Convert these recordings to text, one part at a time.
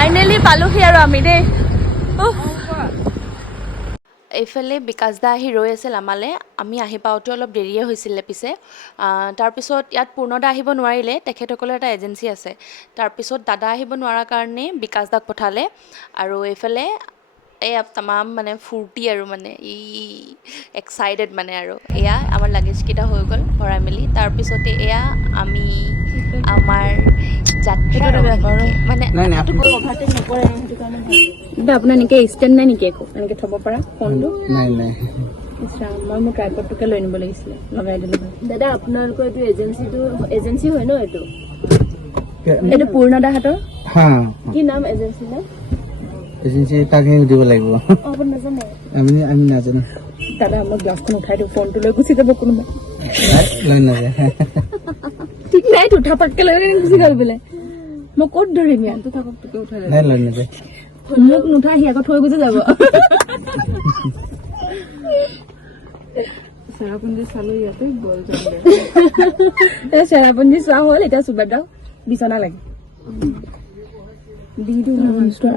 Finally পালোহি আৰু আমি দেই। এইফালে বিকাশ দা আহি ৰৈ আছিল আমালৈ। আমি আহি পাওঁতে অলপ দেৰিয়ে হৈছিলে পিছে। তাৰপিছত ইয়াত পূৰ্ণদা আহিব নোৱাৰিলে, তেখেতসকলৰ এটা এজেঞ্চি আছে। তাৰপিছত দাদা আহিব নোৱাৰাৰ কাৰণে বিকাশ দাক পঠালে। আৰু এইফালে এয়া তামাম মানে ফূৰ্তি আৰু মানে এক্সাইটেড মানে আৰু এয়া আমাৰ লাগেজকেইটা হৈ গ'ল ভৰাই মেলি। তাৰপিছতে এয়া আমি আমাৰ যাত্ৰা মানে অভাৰটেক নকৰে সেইটো কাৰণে ভাল। আপোনাৰ এনেকে ষ্টেণ্ড নাই নেকি একো এনেকে থব পৰা ফোনটো? নাই নাই। মই মোৰ ট্ৰাইপডটোকে লৈ নিব লাগিছিলে, লগাই দিলো। দাদা আপোনালোকৰ এইটো এজেঞ্চি হয় ন? এইটো পূৰ্ণদাহঁতৰ হা কি নাম এজেঞ্চি নাম? এজেঞ্চি তাকে সুধিব লাগিব। আপুনি নাজানে? আমি নাজানো। দাদা মই গ্লাছখন উঠাই দিওঁ, ফোনটো লৈ গুচি যাব কোনোবা। লৈ নাযায়। ঠিক নাই উঠা পাতকে লৈ গুচি গ'ল বোলে। মই ক'ত ধৰিম ইয়াত? নাই লৈ নাযায়। মোক নুঠাই সি আকৌ থৈ গুচি যাব। চেৰাপুঞ্জী চালো ইয়াতে গ'ল। চেৰাপুঞ্জী চোৱা হ'ল, এতিয়া সুবাদাও বিচনা লাগে।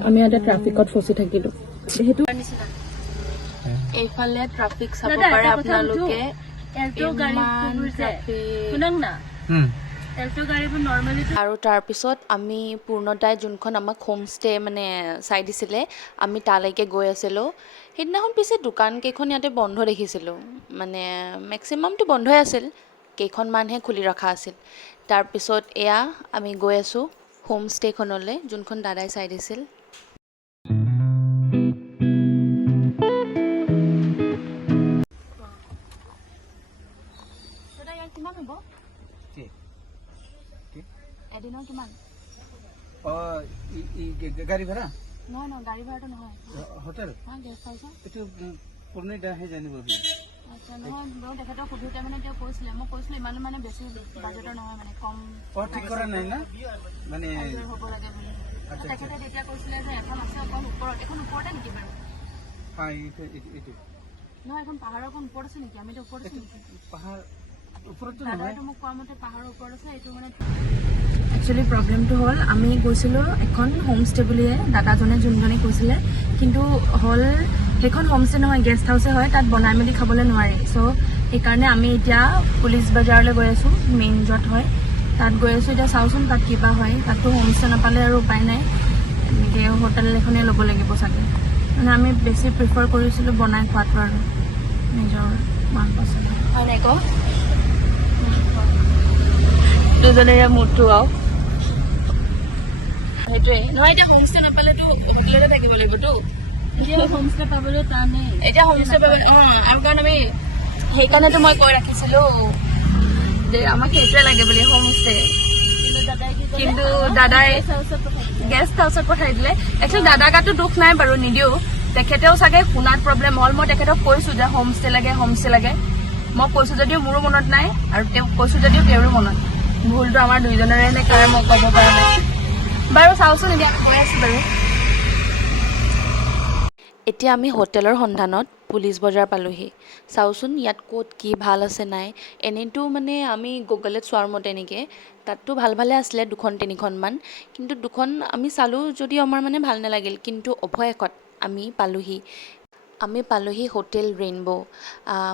আমি ইয়াতে ট্ৰাফিকত ফচি থাকিলো। সেইটো এইফালে ট্ৰাফিক চাব পাৰে আপোনালোকে। আৰু তাৰপিছত আমি পূৰ্ণদাই যোনখন আমাক হোমষ্টে মানে চাই দিছিলে, আমি তালৈকে গৈ আছিলোঁ। সেইদিনাখন পিছে দোকানকেইখন ইয়াতে বন্ধ দেখিছিলোঁ, মানে মেক্সিমামটো বন্ধই আছিল, কেইখনমানহে খুলি ৰখা আছিল। তাৰপিছত এয়া আমি গৈ আছোঁ হোমষ্টেখনলৈ, যোনখন দাদাই চাই দিছিল। কিমান হ'ব এদিনৰ? কিমান? গাড়ী ভাড়া? নহয় গাড়ী ভাড়াটো নহয়, হোটেল গেষ্ট হাউচৰ। এইটো পূৰ্ণিদাহে জানিব। আচ্ছা, নহয় মই তেখেতক সোধোতে মানে তেওঁ কৈছিলে, মই কৈছিলোঁ ইমান মানে বেছি বাজেটৰ নহয়, মানে কম ঠিক কৰা নাই না মানে হ'ব লাগে বুলি। তেখেতে তেতিয়া কৈছিলে যে এখন আছে অকণ ওপৰত। এখন ওপৰতে নেকি বাৰু? নহয় এখন পাহাৰৰ অকণ ওপৰত আছে নেকি? আমিতো ওপৰত আছো নেকি? পাহাৰ ওপৰতো দাদাইটো মোক কোৱা মতে পাহাৰৰ ওপৰত আছে। এইটো মানে একচুৱেলি প্ৰব্লেমটো হ'ল, আমি গৈছিলোঁ এখন হোমষ্টে বুলিয়ে দাদাজনে যোনজনে কৈছিলে, কিন্তু হ'ল সেইখন হোমষ্টে নহয়, গেষ্ট হাউচে হয়। তাত বনাই মেলি খাবলৈ নোৱাৰি। চ' সেইকাৰণে আমি এতিয়া পুলিচ বজাৰলৈ গৈ আছোঁ, মেইন য'ত হয় তাত গৈ আছোঁ। এতিয়া চাওঁচোন তাত কিবা হয়। তাততো হোমষ্টে নাপালে আৰু উপায় নাই, এনেকৈ হোটেল এখনেই ল'ব লাগিব চাগে। মানে আমি বেছি প্ৰিফাৰ কৰিছিলোঁ বনাই খোৱাটো আৰু নিজৰ মান পচন্দ। হয় নাই কওঁ দুজনেৰে মুডটো আৰু সেইটোৱে। নহয় এতিয়া হোমষ্টে নাপালেতো হোটেলতে থাকিব লাগিবতো। হোমষ্টে পাবলৈ টানেই এতিয়া হোমষ্টে পাব। আৰু কাৰণ আমি সেইকাৰণেতো মই কৈ ৰাখিছিলোঁ যে আমাক সেইটোৱে লাগে বুলি হোমষ্টে, কিন্তু দাদাই গেষ্ট হাউচত পঠাই দিলে। একচুৱেলি দাদা গাতো দুখ নাই বাৰু, নিদিওঁ। তেখেতেও চাগে শুনাত প্ৰব্লেম হ'ল। মই তেখেতক কৈছোঁ যে হোমষ্টে লাগে মই কৈছোঁ যদিও মোৰো মনত নাই, আৰু তেওঁক কৈছোঁ যদিও তেওঁৰো মনত। ভুলটো আমাৰ দুইজনৰে নে কাৰ মই ক'ব পৰা নাই বাৰু। চাওঁচোন এতিয়া আমি গৈ আছোঁ বাৰু। এতিয়া আমি হোটেলৰ সন্ধানত পুলিচ বজাৰ পালোহি। চাওঁচোন ইয়াত ক'ত কি ভাল আছে নাই। এনেইতো মানে আমি গুগলত চোৱাৰ মতে এনেকৈ তাততো ভালে আছিলে 2-3খনমান, কিন্তু দুখন আমি চালোঁ যদিও আমাৰ মানে ভাল নালাগিল। কিন্তু অৱশেষত আমি পালোহি হোটেল ৰেইনব'।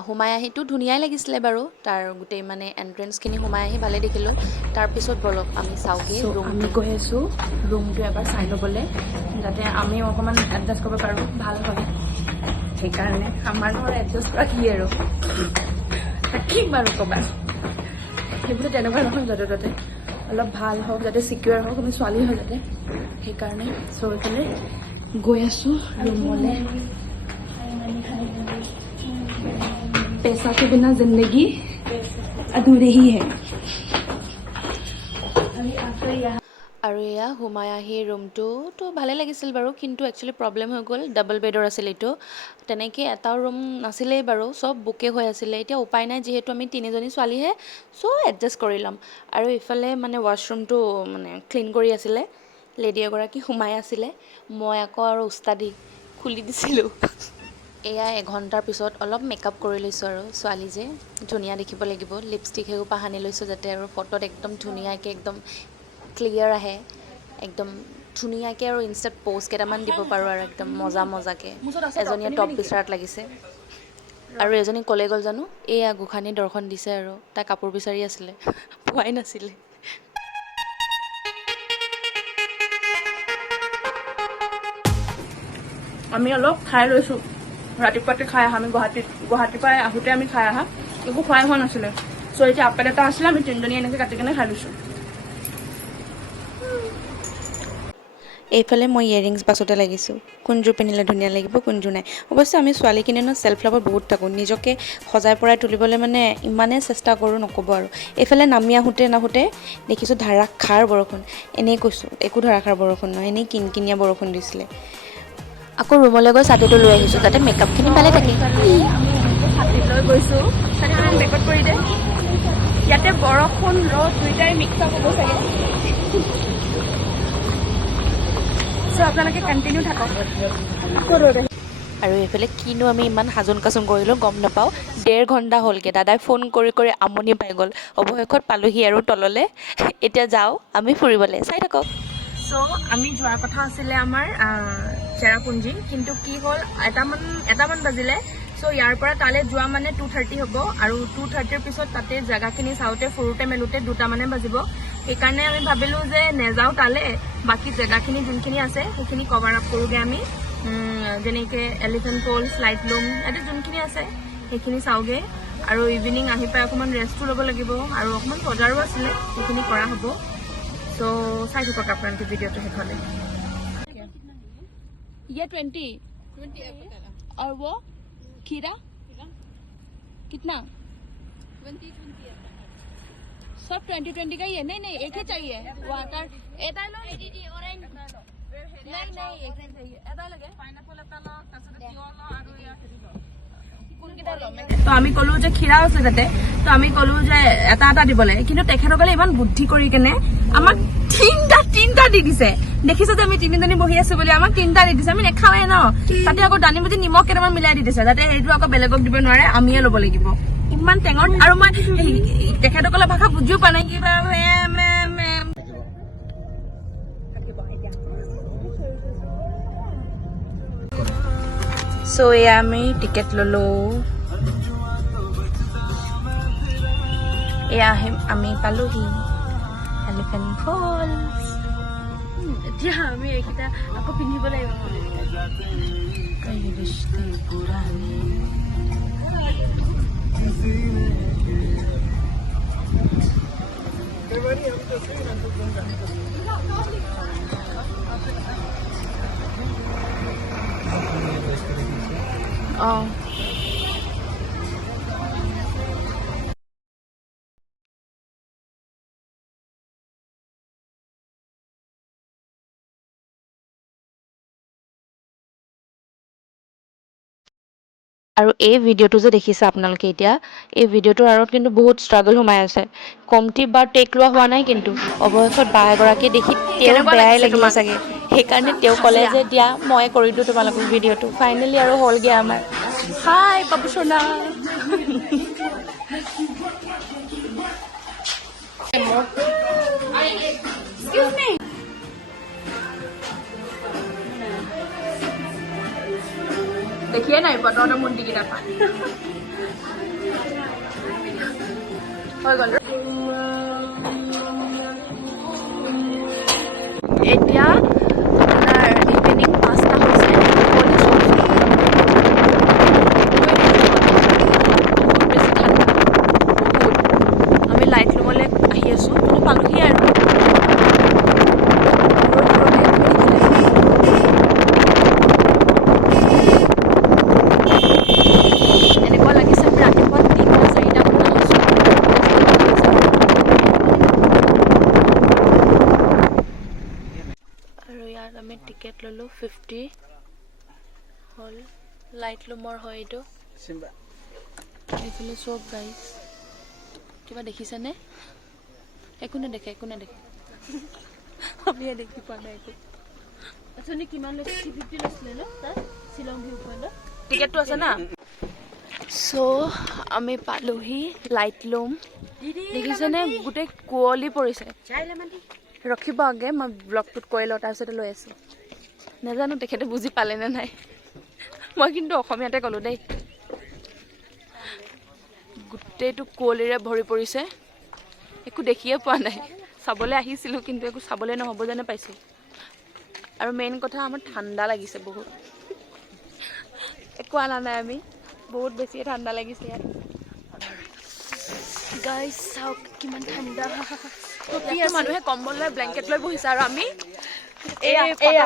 সোমাই আহিতো ধুনীয়াই লাগিছিলে বাৰু, তাৰ গোটেই মানে এণ্ট্ৰেঞ্চখিনি সোমাই আহি ভালেই দেখিলোঁ। তাৰপিছত বলক আমি চাওঁগৈ আমি গৈ আছোঁ ৰুমটো এবাৰ চাই ল'বলৈ, যাতে আমিও অকণমান এডজাষ্ট কৰিব পাৰোঁ ভাল হয়। সেইকাৰণে আমাৰ ঘৰ এডজাষ্ট কৰা কি আৰু থাকিম বাৰু ক'ৰবাত। সেইবোৰ তেনেকুৱা নহয়, য'তে ত'তে অলপ ভাল হওক, যাতে ছিকিউৰ হওক। আমি ছোৱালী হয় যাতে, সেইকাৰণে চবফালে গৈ আছোঁ ৰুমলৈ। पैसा के बिना जिंदगी अधूरी ही है। আৰু এয়া সোমাই আহি ৰুমটোতো ভালেই লাগিছিল বাৰু, কিন্তু একচুৱেলি প্ৰব্লেম হৈ গ'ল, ডাবল বেডৰ আছিল এইটো। তেনেকৈ এটাও ৰুম নাছিলেই বাৰু, চব বুকে হৈ আছিলে। এতিয়া উপায় নাই, যিহেতু আমি 3জনী ছোৱালীহে, চ' এডজাষ্ট কৰি ল'ম। আৰু ইফালে মানে ৱাছৰুমটো মানে ক্লিন কৰি আছিলে, লেডি এগৰাকী সোমাই আছিলে। মই আকৌ আৰু উস্তাদি খুলি দিছিলোঁ। এয়া 1 ঘণ্টাৰ পিছত অলপ মেকআপ কৰি লৈছোঁ, আৰু ছোৱালী যে ধুনীয়া দেখিব লাগিব। লিপষ্টিক সেইবোৰ সানি লৈছোঁ যাতে আৰু ফটোত একদম ধুনীয়াকৈ একদম ক্লিয়াৰ আহে, একদম ধুনীয়াকৈ আৰু ইনষ্টাত প'ষ্ট কেইটামান দিব পাৰোঁ আৰু একদম মজাকৈ এজনীয়ে টপ বিচৰাত লাগিছে আৰু এজনী ক'লে গ'ল জানো এয়া গোসানী দৰ্শন দিছে আৰু তাই কাপোৰ বিচাৰি আছিলে পোৱাই নাছিলে আমি অলপ খাই লৈছোঁ ৰাতিপুৱাতে খাই আহা আমি গুৱাহাটীৰ পৰা আহোঁতে আমি খাই আহা একো খোৱাই হোৱা নাছিলে চ' এতিয়া আপেল এটা আছিলে আমি তিনিজনীয়ে এনেকৈ কাটি কেনে খাই লৈছোঁ এইফালে মই ইয়েৰিংছ বাছতে লাগিছোঁ কোনযোৰ পিন্ধিলে ধুনীয়া লাগিব কোনযোৰ নাই অৱশ্যে আমি ছোৱালীখিনি চেল্ফ লাভত বহুত থাকোঁ নিজকে সজাই পৰাই তুলিবলৈ মানে ইমানেই চেষ্টা কৰোঁ নক'ব আৰু এইফালে নামি আহোঁতে দেখিছোঁ ধাৰাসাৰ বৰষুণ এনেই কৈছোঁ একো ধাৰাসাৰ বৰষুণ নহয় এনেই কিনকিনীয়া বৰষুণ দিছিলে আকৌ ৰুমলৈ গৈ ছাতিটো লৈ আহিছোঁ যাতে মেকআপখিনি ভালে থাকে ছাতি লৈ গৈছোঁ ছাতিটো মেকআপ কৰি দে ইয়াতে বৰষুণ ৰ'দ দুইটাই মিক্স আপ হ'ব চাগে চ' আপোনালোকে কণ্টিনিউ থাকক আকৌ ৰ'দ আৰু এইফালে কিনো আমি ইমান সাজোন কাচোন কৰিলোঁ গম নাপাওঁ 1.5 ঘণ্টা হ'লগৈ দাদাই ফোন কৰি আমনি পাই গ'ল অৱশেষত পালোহি আৰু তললৈ এতিয়া যাওঁ আমি ফুৰিবলৈ চাই থাকক চ' আমি যোৱাৰ কথা আছিলে আমাৰ চেৰাপুঞ্জী কিন্তু কি হ'ল এটামান বাজিলে চ' ইয়াৰ পৰা তালৈ যোৱা মানে 2:30 হ'ব আৰু 2:30ৰ পিছত তাতে জেগাখিনি চাওঁতে ফুৰোতে মেলোতে 2টা মানে বাজিব সেইকাৰণে আমি ভাবিলোঁ যে নেযাওঁ তালৈ বাকী জেগাখিনি যোনখিনি আছে সেইখিনি কভাৰ আপ কৰোঁগৈ আমি যেনেকৈ এলিফেণ্ট ফলছ লাইট লুম ইয়াতে যোনখিনি আছে সেইখিনি চাওঁগৈ আৰু ইভিনিং আহি পাই অকণমান ৰেষ্টো ল'ব লাগিব আৰু অকণমান বজাৰো আছিলে সেইখিনি কৰা হ'ব চ' চাই থাকক আপোনালোকে ভিডিঅ'টো শেষলৈ ये 20 और वो खीरा कितना 20 सब 20 का ही है नहीं एक ही चाहिए वाटर এটা লো नहीं एक ही चाहिए এটা লাগে পাইনাপল এটা লো তাৰপিছত তিয়হ লো আৰু কোনকেইটা ল'ম তো আমি ক'লো যে খীৰা আছে তাতে তো আমি ক'লো যে এটা দিবলৈ কিন্তু তেখেতসকলে ইমান বুদ্ধি কৰি কেনে আমাক তিনিটা দি দিছে দেখিছো যে আমি তিনিজনী বহি আছো বুলি আমাক 3টা দি দিছে আমি নেখাওৱে ন তাতে আকৌ দানি মুজি নিমখ কেইটামান মিলাই দি দিছে যাতে সেইটো আকৌ বেলেগক দিব নোৱাৰে আমিয়ে ল'ব লাগিব ইমান টেঙৰ আৰু মই তেখেতসকলৰ ভাষা বুজিও পোৱা নাই কিবা চ' এয়া আমি টিকেট ল'লো এয়া আমি পালোহি এলিফেণ্ট ফলছ এতিয়া আমি এইকেইটা আকৌ পিন্ধিব লাগিব অঁ আৰু এই ভিডিঅ'টো যে দেখিছে আপোনালোকে এতিয়া এই ভিডিঅ'টোৰ আঁৰত কিন্তু বহুত ষ্ট্ৰাগল সোমাই আছে কমটি বাৰ টেক লোৱা হোৱা নাই কিন্তু অৱশেষত বা এগৰাকীয়ে দেখি তেওঁ বেয়াই লাগিলে চাগে সেইকাৰণে তেওঁ ক'লে যে দিয়া মই কৰি দিওঁ তোমালোকক ভিডিঅ'টো ফাইনেলি আৰু হ'লগৈ আমাৰ হাই বাবু সোনা দেখিয়ে নাই বতৰৰ মন্দিৰ কেইটা পাই হৈ গ'ল এতিয়া আপোনাৰ ইভিনিং 5টা হৈছে বহুত বেছি ঠাণ্ডা আমি লাইট ৰুমলৈ আহি আছোঁ কিন্তু পালোহি আৰু এনেকুৱা লাগিছে আমি ৰাতিপুৱা 3টা 4টা মানত আহিছোঁ আৰু ইয়াত আমি টিকেট ল'লোঁ 50 হ'ল লাইট লুমৰ হয় এইটো এইফালে চব গাইজ কিবা দেখিছেনে একো নেদেখে আমি দেখি পোৱা নাই একো আচলতে কিমান লৈছে 350 লৈছিলে ন তাত শ্বিলং ভিউ পইণ্টত টিকেটটো আছে না চ' আমি পালোহি লাইট লুম দেখিছেনে গোটেই কুঁৱলী পৰিছে ৰখিব আগে, মই ব্লগটোত কৰি লওঁ, তাৰপিছতে লৈ আছোঁ। নাজানো তেখেতে বুজি পালে নে নাই, মই কিন্তু অসমীয়াতে ক'লোঁ দেই। গোটেইটো কুঁৱলীৰে ভৰি পৰিছে, একো দেখিয়ে পোৱা নাই। চাবলৈ আহিছিলোঁ কিন্তু একো চাবলৈ নহ'ব যেনে পাইছোঁ। আৰু মেইন কথা আমাৰ ঠাণ্ডা লাগিছে বহুত, একো অনা নাই আমি, বহুত বেছিয়ে ঠাণ্ডা লাগিছে ইয়াত। গাইজ চাওক কিমান ঠাণ্ডা, ইয়াততো মানুহে কম্বল লৈ ব্লেংকেট লৈ বহিছে আৰু আমি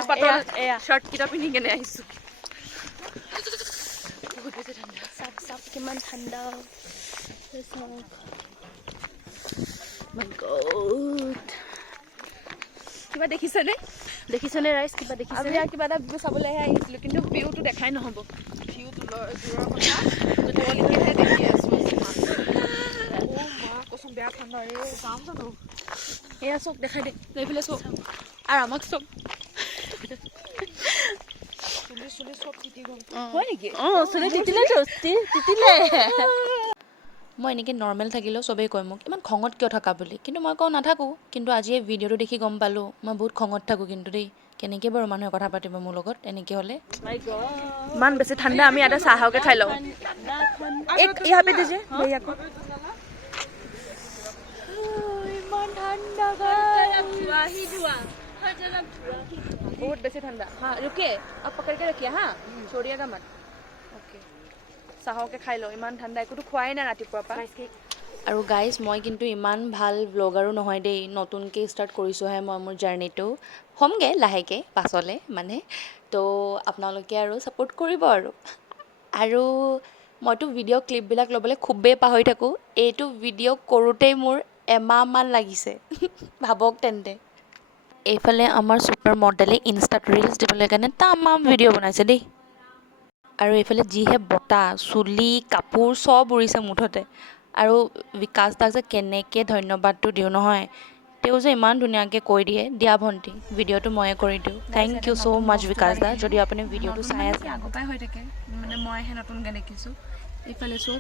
পাতল শ্বাৰ্টকেইটা পিন্ধি কেনে আহিছোঁ। বহুত বেছি ঠাণ্ডা, চাওক চাওক কিমান ঠাণ্ডা। My God, কিবা দেখিছেনে? দেখিছেনে ৰাইজ, কিবা দেখিছে? আমি আৰু কিবা এটা ভিউ চাবলৈহে আহিছিলোঁ, কিন্তু ভিউটো দেখাই নহ'ব। ভিউটো দূৰৰ কথা, কুঁৱলীকেইটাহে দেখি আছোঁ। বেয়া ঠাণ্ডা ৰে, যাম জানো? এয়া চক দেখাই দে, এইফালে চক আৰু আমাক চক। চুলি চব তিতি গ'ল। হয় নেকি? চুলি তিতিলে। মই এনেকৈ নৰ্মেল থাকিলেও চবেই কয় মোক ইমান খঙত কিয় থাকা বুলি, কিন্তু মই কওঁ নাথাকোঁ। কিন্তু আজি এই ভিডিঅ'টো দেখি গম পালোঁ মই বহুত খঙত থাকোঁ কিন্তু দেই। কেনেকৈ বাৰু মানুহে কথা পাতিব মোৰ লগত এনেকৈ হ'লে? ইমান বেছি ঠাণ্ডা, আমি ইয়াতে চাহকে খাই লওঁ। ইহাপে দিছে ভैया को। ইমান ঠাণ্ডা, বহুত বেছি ঠাণ্ডা। হা रुकिए, अब पकड़ के रखिए, हाँ छोड़िएगा मत। ओके, চাহকে খাই লওঁ, ইমান ঠাণ্ডা, একোতো খোৱাই নাই ৰাতিপুৱাৰ পৰা। আৰু গাইজ, মই কিন্তু ইমান ভাল ব্লগাৰো নহয় দেই, নতুনকৈ ষ্টাৰ্ট কৰিছোঁহে মই মোৰ জাৰ্ণিটো। হ'মগৈ লাহেকৈ পাছলৈ মানে, তো আপোনালোকে আৰু ছাপোৰ্ট কৰিব আৰু মইতো ভিডিঅ' ক্লিপবিলাক ল'বলৈ খুবেই পাহৰি থাকোঁ। এইটো ভিডিঅ' কৰোঁতেই মোৰ এমাহমান লাগিছে, ভাবক তেন্তে। এইফালে আমাৰ ছুপাৰ মডেলে ইনষ্টাত ৰিলছ দিবলৈ কাৰণে তামাম ভিডিঅ' বনাইছে দেই। আৰু এইফালে যিহে বতাহ, চুলি কাপোৰ চব উৰিছে মুঠতে। আৰু বিকাশ দাক যে কেনেকৈ ধন্যবাদটো দিওঁ নহয়, তেওঁ যে ইমান ধুনীয়াকৈ কৈ দিয়ে, দিয়া ভণ্টি ভিডিঅ'টো ময়ে কৰি দিওঁ। থেংক ইউ ছ' মাছ বিকাশ দা, যদি আপুনি ভিডিঅ'টো চাই আছে। আগৰ পৰাই হৈ থাকে, মানে মইহে নতুনকৈ দেখিছোঁ। এইফালে চব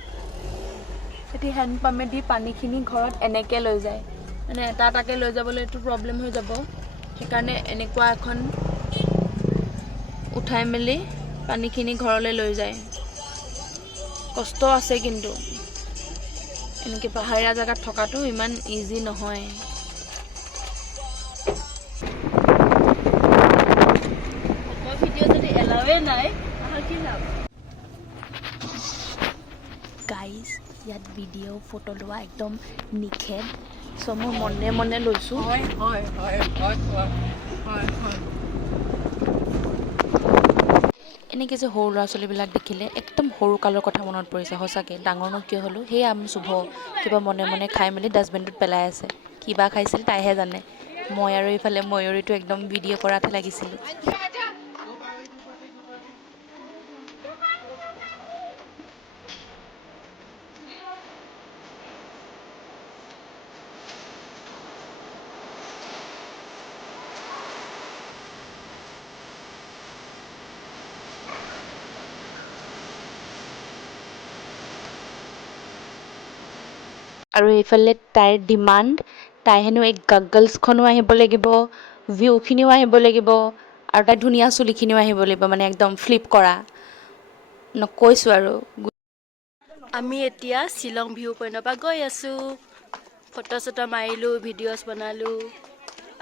এটি হেণ্ডপাম্পেদি পানীখিনি ঘৰত এনেকৈ লৈ যায়, মানে এটা এটাকৈ লৈ যাবলৈতো প্ৰব্লেম হৈ যাব। সেইকাৰণে এনেকুৱা এখন উঠাই মেলি পানীখিনি ঘৰলৈ লৈ যায়। কষ্ট আছে কিন্তু এনেকৈ পাহাৰীয়া জেগাত থকাটো ইমান ইজি নহয়। গাইজ, ইয়াত ভিডিঅ' ফটো লোৱা একদম নিষেধ, চ' মই মনে মনে লৈছোঁ। এনেকৈ যে সৰু ল'ৰা ছোৱালীবিলাক দেখিলে একদম সৰু কালৰ কথা মনত পৰিছে সঁচাকৈ। ডাঙৰনো কিয় হ'লোঁ, সেয়ে আমি শুভ কিবা মনে মনে খাই মেলি ডাষ্টবিনটোত পেলাই আছে। কিবা খাইছিল তাইহে জানে। মই আৰু এইফালে ময়ূৰীটো একদম ভিডিঅ' কৰাতহে লাগিছিলোঁ। আৰু এইফালে তাইৰ ডিমাণ্ড, তাই হেনো এই গগলছখনো আহিব লাগিব, ভিউখিনিও আহিব লাগিব, আৰু তাইৰ ধুনীয়া চুলিখিনিও আহিব লাগিব, মানে একদম ফ্লিপ কৰা। কৈছোঁ আৰু। আমি এতিয়া শ্বিলং ভিউ পইণ্টৰ পৰা গৈ আছোঁ। ফটো চটো মাৰিলোঁ, ভিডিঅ'ছ বনালোঁ,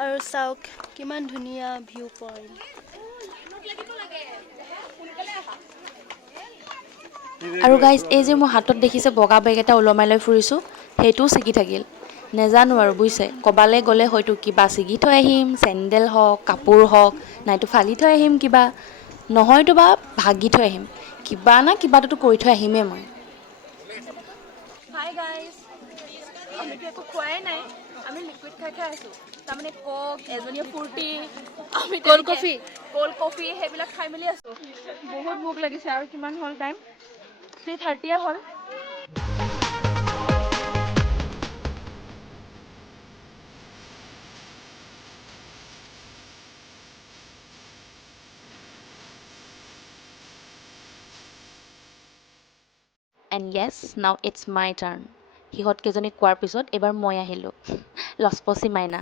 আৰু চাওক কিমান ধুনীয়া ভিউ পইণ্ট। আৰু গাইজ, এই যে মোৰ হাতত দেখিছে বগা বেগ এটা ওলমাই লৈ ফুৰিছোঁ, সেইটোও ছিগি থাকিল। নেজানো আৰু বুজিছে, ক'বালৈ গ'লে হয়তো কিবা ছিগি থৈ আহিম, চেণ্ডেল হওক, কাপোৰ হওক, নাইতো ফালি থৈ আহিম কিবা, নহয়তো বা ভাগি থৈ আহিম। কিবা না কিবাটোতো কৰি থৈ আহিমেই মই। হাই গাইজ, আমিতো একো খোৱাই নাই, আমি লিকুইড খাই আছোঁ। তাৰমানে কক, এজনীয়ে ফ্ৰুটি, আমি ক'ল্ড কফি সেইবিলাক খাই মেলি আছোঁ। বহুত ভোক লাগিছে। আৰু কিমান হ'ল টাইম? 3:30 হ'ল। এণ্ড য়েছ, নাও ইটছ মাই টাৰ্ণ। সিহঁতকেইজনীক কোৱাৰ পিছত এইবাৰ মই আহিলোঁ, লচপচি মাইনা।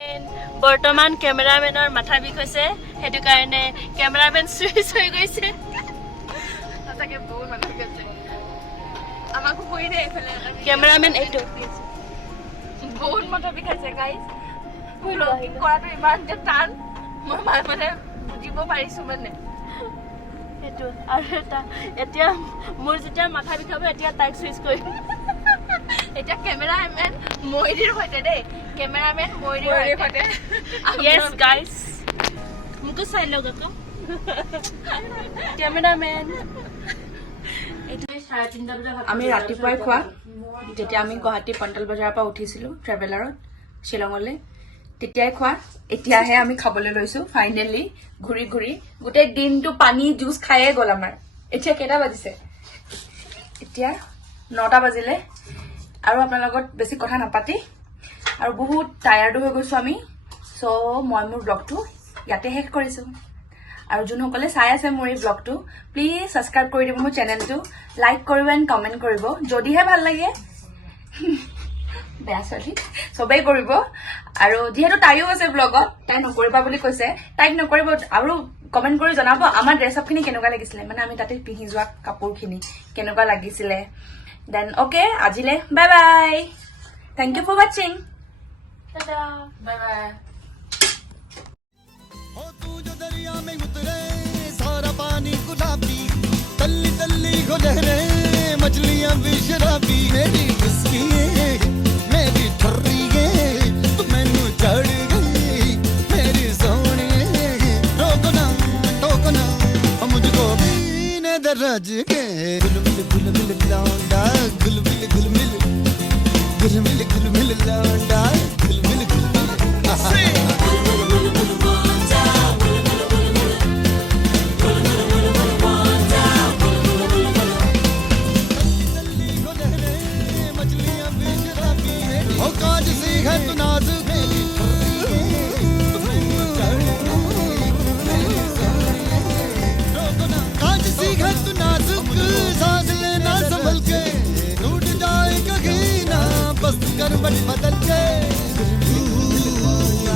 বৰ্তমান কেমেৰামেনৰ মাথা বিষ হৈছে, সেইটো কাৰণে কেমেৰামেন চুইচ হৈ গৈছে। কেমেৰামেন এইটো বহুত মাথা বিষাইছে গাইজ। ব্লগিং কৰাটো ইমান যে টান মই মানে বুজিব পাৰিছো মানে। সেইটো আৰু এটা এতিয়া মোৰ যেতিয়া মাথা বিষাব এতিয়া তাইক চুইচ কৰিম। এতিয়া কেমেৰামেন ময়ূৰীৰ সৈতে দেই, কেমেৰামেন ময়ূৰীৰ সৈতে। য়েছ গাইজ, মোকো চাই লওক আকৌ কেমেৰামেন। আমি ৰাতিপুৱাই খোৱা, যেতিয়া আমি গুৱাহাটী পণ্টল বজাৰৰ পৰা উঠিছিলোঁ ট্ৰেভেলাৰত শ্বিলঙলৈ, তেতিয়াই খোৱা। এতিয়াহে আমি খাবলৈ লৈছো ফাইনেলি ঘূৰি ঘূৰি। গোটেই দিনটো পানী জুচ খায়ে গ'ল আমাৰ। এতিয়া কেইটা বাজিছে? এতিয়া 9টা বাজিলে। আৰু আপোনাৰ লগত বেছি কথা নাপাতি আৰু বহুত টায়াৰ্ডো হৈ গৈছো আমি। চ' মই মোৰ ব্লগটো ইয়াতে শেষ কৰিছো। আৰু যোনসকলে চাই আছে মোৰ এই ব্লগটো, প্লিজ ছাবস্ক্ৰাইব কৰি দিব মোৰ চেনেলটো, লাইক কৰিব এণ্ড কমেণ্ট কৰিব। যদিহে ভাল লাগে বেয়া ছোৱালী চবেই কৰিব। আৰু যিহেতু তাইও আছে ব্লগত, তাই নকৰিবা বুলি কৈছে, তাইক নকৰিব। আৰু কমেণ্ট কৰি জনাব আমাৰ ড্ৰেছ আপখিনি কেনেকুৱা লাগিছিলে, মানে আমি তাতে পিন্ধি যোৱা কাপোৰখিনি কেনেকুৱা লাগিছিলে। দেন অ'কে, আজিলে bye bye. Thank you for ৱাচিং। বাই বাই। हो तू जो दरिया में उतरे सारा पानी गुलाबी, तल्ली तल्ली को लहरे मछलियां भी शराबी। मेरी किस्मी मेरी ठर्री तू मैनू चढ़ गई मेरी सोनी। रोकना टोकना मुझको पीने दर्ज के